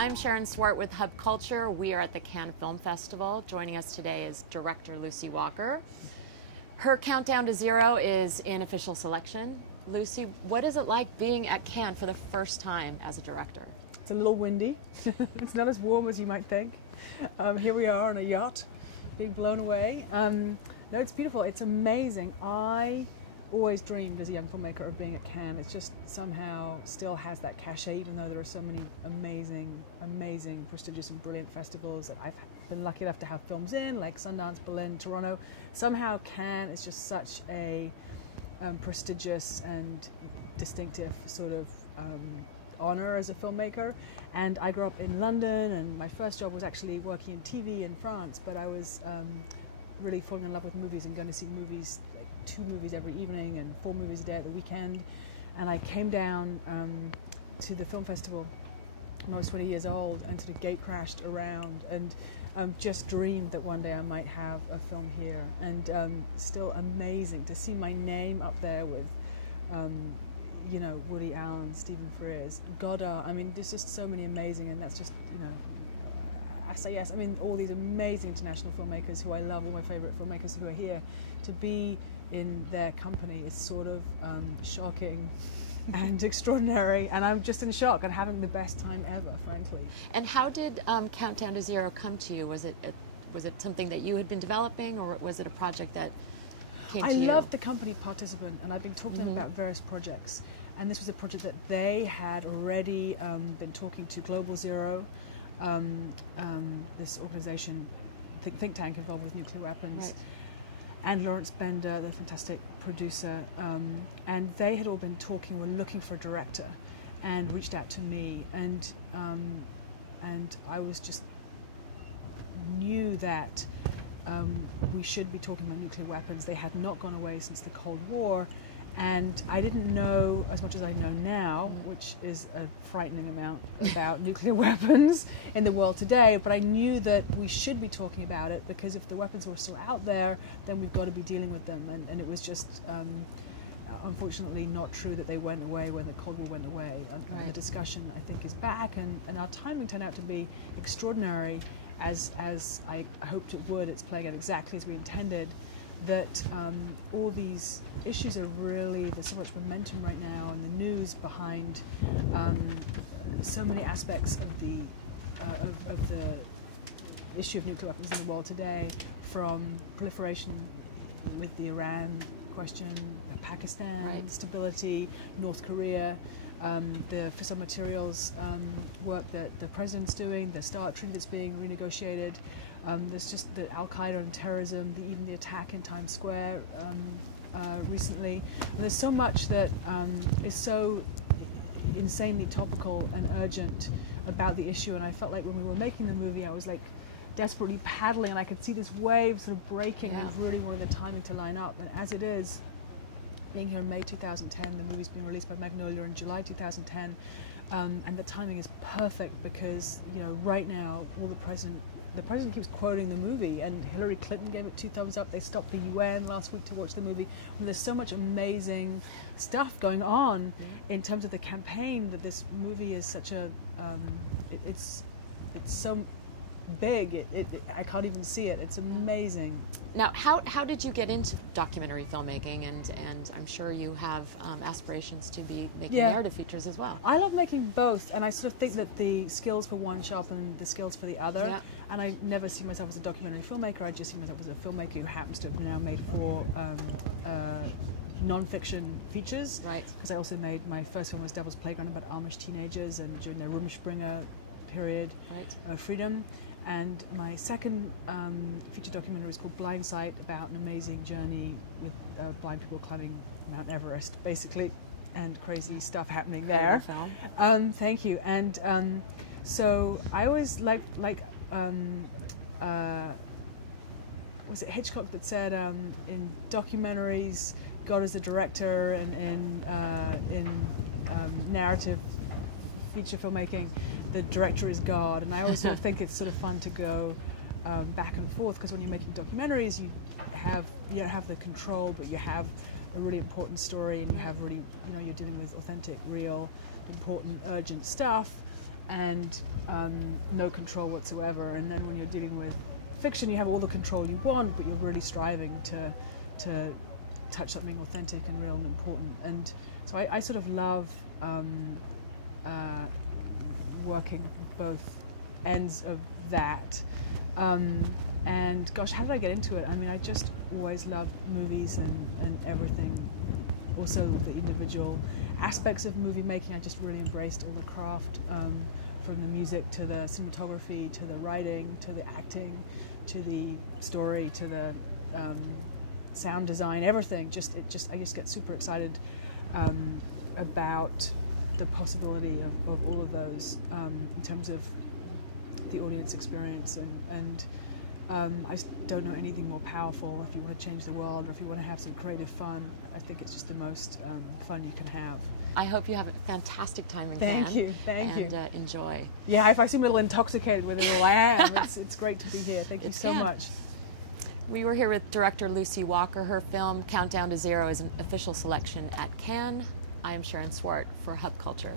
I'm Sharon Swart with Hub Culture. We are at the Cannes Film Festival. Joining us today is director Lucy Walker. Her countdown to zero is in official selection. Lucy, what is it like being at Cannes for the first time as a director? It's a little windy. It's not as warm as you might think. Here we are on a yacht, being blown away. No, it's beautiful. It's amazing. I always dreamed as a young filmmaker of being at Cannes. It just somehow still has that cachet, even though there are so many amazing, prestigious and brilliant festivals that I've been lucky enough to have films in, like Sundance, Berlin, Toronto. Somehow Cannes is just such a prestigious and distinctive sort of honor as a filmmaker. And I grew up in London, and my first job was actually working in TV in France, but I was really falling in love with movies and going to see movies, like 2 movies every evening and 4 movies a day at the weekend. And I came down to the film festival when I was 20 years old and sort of gate crashed around and just dreamed that one day I might have a film here. And still amazing to see my name up there with you know, Woody Allen, Stephen Frears, Godard. I mean, there's just so many amazing, and that's just, you know, I say yes. I mean, all these amazing international filmmakers who I love, all my favorite filmmakers who are here, to be in their company is sort of shocking and extraordinary, and I'm just in shock and having the best time ever, frankly. And how did Countdown to Zero come to you? Was it something that you had been developing, or was it a project that came to you? I loved the company Participant, and I've been talking to them about various projects, and this was a project that they had already been talking to Global Zero, this organization, think tank involved with nuclear weapons, right, and Lawrence Bender, the fantastic producer, and they had all been talking, were looking for a director, and reached out to me, and I was just knew that we should be talking about nuclear weapons. They had not gone away since the Cold War, and I didn't know as much as I know now, which is a frightening amount about nuclear weapons in the world today, but I knew that we should be talking about it, because if the weapons were still out there, then we've got to be dealing with them, and it was just unfortunately not true that they went away when the Cold War went away. Right. The discussion, I think, is back, and our timing turned out to be extraordinary, as I hoped it would. It's playing out exactly as we intended, that all these issues are really, there's so much momentum right now in the news behind so many aspects of the issue of nuclear weapons in the world today, from proliferation with the Iran question, Pakistan, right, stability, North Korea, the fissile materials work that the president's doing, the START treaty that's being renegotiated. There's just the Al-Qaeda and terrorism, even the attack in Times Square recently. And there's so much that is so insanely topical and urgent about the issue, and I felt like when we were making the movie, I was like desperately paddling, and I could see this wave sort of breaking, and really wanted the timing to line up. And as it is, being here in May 2010, the movie's been released by Magnolia in July 2010, and the timing is perfect because, you know, right now, the president keeps quoting the movie, and Hillary Clinton gave it 2 thumbs up. They stopped the UN last week to watch the movie. And there's so much amazing stuff going on in terms of the campaign, that this movie is such a, it's so big, I can't even see it. It's amazing. Now, how did you get into documentary filmmaking? And I'm sure you have aspirations to be making narrative features as well. I love making both, and I sort of think that the skills for one sharpen the skills for the other. Yeah. And I never see myself as a documentary filmmaker. I just see myself as a filmmaker who happens to have now made 4 non-fiction features. Right. Because I also made, my first film was Devil's Playground, about Amish teenagers and during their Rumspringa period, freedom. And my second feature documentary is called Blind Sight, about an amazing journey with blind people climbing Mount Everest, basically, and crazy stuff happening there. Thank you. And so I always like was it Hitchcock that said in documentaries, God is the director, and in narrative feature filmmaking, the director is God. And I always sort of think it's sort of fun to go back and forth, because when you're making documentaries, you don't have the control, but you have a really important story, and you have really, you're dealing with authentic, real, important, urgent stuff. and no control whatsoever. And then when you're dealing with fiction, you have all the control you want, but you're really striving to touch something authentic and real and important. And so I sort of love working both ends of that. And gosh, how did I get into it? I mean, I just always loved movies and everything. Also the individual aspects of movie making. I just really embraced all the craft, from the music to the cinematography to the writing to the acting to the story to the sound design, everything. I just get super excited about the possibility of all of those in terms of the audience experience, and I just don't know anything more powerful if you want to change the world or if you want to have some creative fun. I think it's just the most fun you can have. I hope you have a fantastic time in Thank Cannes. you, thank you. And enjoy. Yeah, if I seem a little intoxicated with it all, I am. It's great to be here. Thank you so much. We were here with director Lucy Walker. Her film Countdown to Zero is an official selection at Cannes. I am Sharon Swart for Hub Culture.